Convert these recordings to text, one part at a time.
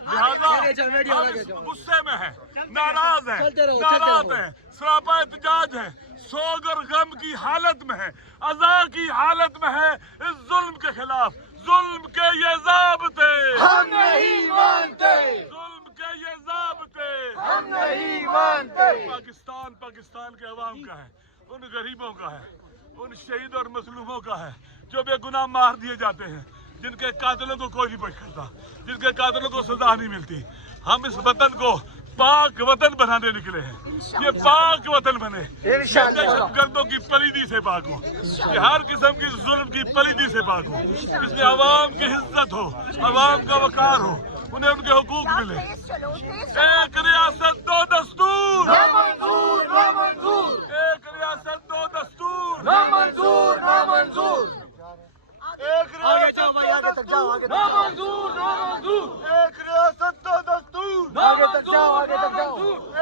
लिहाजा गुस्से में है, नाराज है, सरापा एहतजाज है, सोग और गम की हालत में है, अज़ा की हालत में है। इस जुल्म के खिलाफ, जुल्म के ये ज़ाब्ते हम नहीं मानते, जुल्म के ये ज़ाब्ते हम नहीं मानते। पाकिस्तान के अवाम का है, उन गरीबों का है, उन शहीद और मजलूमों का है जो बेगुनाह मार दिए जाते हैं, जिनके कातिलों को कोई नहीं पकड़ता, जिनके कातिलों को सजा नहीं मिलती। हम इस वतन को पाक वतन बनाने निकले हैं। ये पाक वतन बने, दहशतगर्दों की पलीदी से पाक हो, ये हर किस्म की जुल्म की पलीदी से पाक हो, इसमें अवाम की इज्जत हो, अवाम का वकार हो, उन्हें उनके हुकूक मिले। एक रियासत दो दस्तूर, नामंजूर, नामंजूर, एक रियासत दो दस्तूर, नामंजूर, नामंजूर, एक रियासत दो दस्तूर, नामंजूर, नामंजूर, एक रियासत दो दस्तूर, आगे तक जाओ, आगे तक जाओ,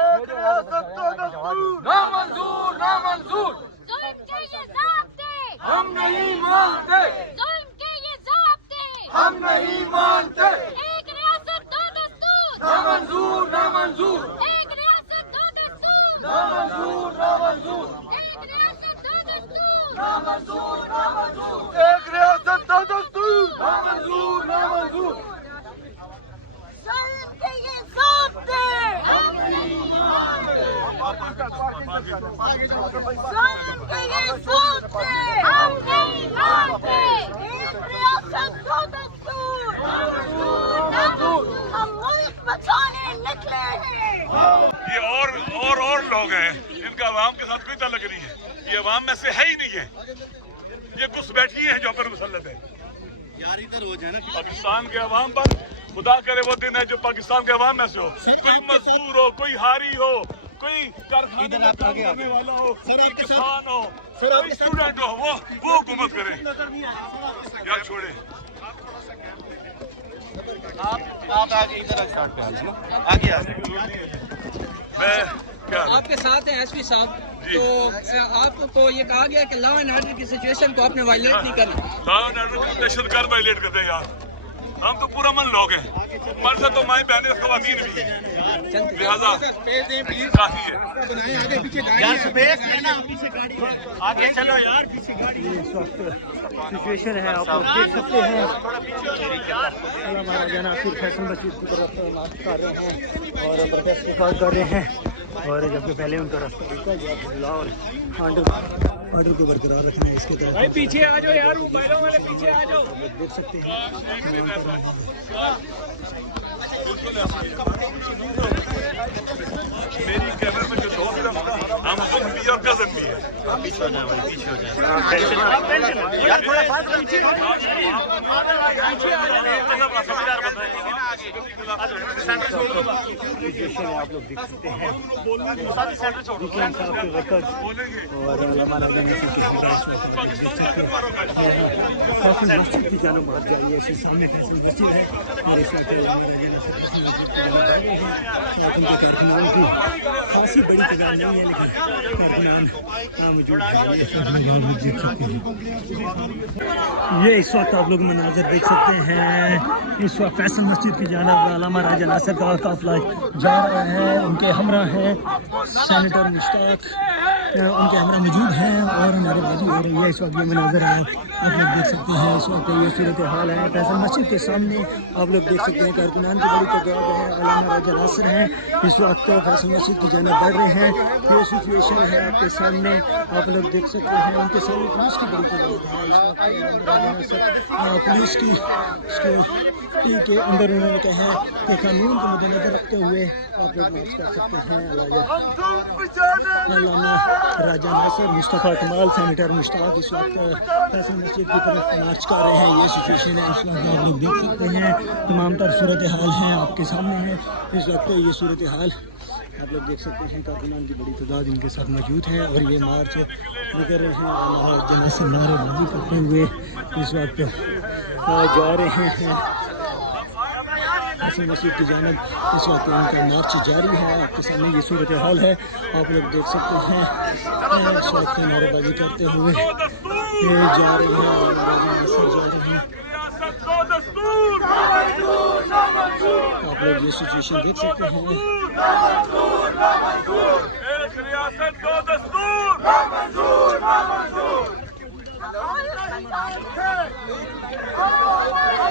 एक रियासत दो दस्तूर, नामंजूर, नामंजूर। जुल्म के ये ज़ाब्ते हम नहीं मानते, जुल्म के ये ज़ाब्ते हम नहीं मानते। एक रियासत दो दस्तूर, नामंजूर, नामंजूर, एक रियासत दो दस्तूर, नामंजूर, नामंजूर, एक रियासत दो दस्तूर, नामंजूर, नामंजूर, एक रियासत दो दस्तूर। नामंजूर, नामंजूर। जुल्म के ये ज़ाब्ते जुल्म के ये ज़ाब्ते हम नहीं मानते। एक रियासत दो दस्तूर, हम मुल्क बचाने निकले हैं। ये और लोग हैं, इनका अवाम के साथ कोई ताल्लुक नहीं है, ये अवाम में से है ही नहीं है, ये घुसपैठी हैं जो पर मुसल्लत है। पाकिस्तान के अवाम पर खुदा करे वो दिन है जो पाकिस्तान के अवाम में से हो, कोई मजदूर हो, कोई हारी हो, कोई कारखाने में काम करने वाला हो, कोई किसान हो, कोई स्टूडेंट हो, वो हुकूमत करे या छोड़े। आप आगे इधर स्टार्ट पे आगे मैं क्या आपके साथ हैं एसपी साहब, तो आपको ये कहा गया कि लॉ एंड ऑर्डर की सिचुएशन को आपने वायलेट नहीं करना। दहशतगर्द वायलेट करते हैं यार, हम तो पूरा मन लोग हैं, मन से तो माएं बहनें ख़वातीन भी हैं, लिहाजा काफी है। आगे चलो यार, सिचुएशन है आप लोग देख सकते हैं। महाराजा नासिर फैसल मस्जिद की तरफ मार्च कर रहे हैं और प्रोटेस्ट रिकॉर्ड कर रहे हैं, और जबकि पहले उनका रास्ता रुका गया और ऑर्डर को बरकरार रखना है इसके तरफ। भाई पीछे आ जाओ यार, मोबाइलों वाले पीछे आ जाओ। देख सकते हैं मेरी कैमरे में जो दोस्त है हम तुम भी और कजन भी है। पीछे हो जाए भाई, पीछे हो जाए यार, थोड़ा फास्ट पीछे सिचुएशन है आप लोग देख सकते हैं। वीकेंड साहब के वर्कर्स और महाराजा नासिर के फैसल मस्जिद की जानब बात जारी है। इसके सामने फैसल मस्जिद है और इस वक्त महाराजा नासिर उनके कारकुनान की खासी बड़ी तादाद नहीं है, लेकिन कारकुनान मौजूद है। ये इस वक्त आप लोग मनाजर देख सकते हैं। इस वक्त फैसल मस्जिद की जानब अल्लामा राजा नासिर का काफिला जा रहा है, उनके हमरा हैं सेनेटर मुश्ताक, उनके हमरा मौजूद हैं और नारेबाजी हो रही है। इस वक्त ये मनाजर आप लोग देख सकते हैं। इस वक्त ये सूरत हाल है फैसल मस्जिद के सामने, आप लोग देख सकते हैं कारकुनान की बड़ी तादाद है, अल्लामा राजा नासिर हैं इस वक्त फैसल मस्जिद की जानब बढ़ रहे हैं। ये सिचुएशन है आपके सामने, आप लोग देख सकते हैं। उनके सामने पुलिस की बड़ी तादाद है इस वक्त। राजा नासिर पुलिस की सिक्योरिटी के अंदर उन्होंने कहा है कि कानून को मद्देनजर रखते हुए आप लोग मार्च कर सकते हैं। अल्लामा राजा नासिर, मुस्तफ़ा कमाल, सेनेटर मुश्ताक इस वक्त फैसल मस्जिद की तरफ मार्च कर रहे हैं। ये सिचुएशन है इस वक्त आप लोग देख सकते हैं। तमाम तर सूरत हाल हैं आपके सामने है इस वक्त। ये सूरत हाल आप लोग देख सकते हैं। कारकुनान की बड़ी तादाद इनके साथ मौजूद है और ये मार्च कर रहे हैं। राजा नासिर नारेबाजी करते हुए इस वक्त जा रहे हैं फैसल मस्जिद की जानब। इस वक्त उनका मार्च जारी है, आपके सामने ये सूरत हाल है, आप लोग देख सकते हैं। इस वक्त नारेबाजी करते हुए जा रहे हैं, जा रहे हैं। आप लोग ये सिचुएशन देख सकते हैं। एक रियासत दो दस्तूर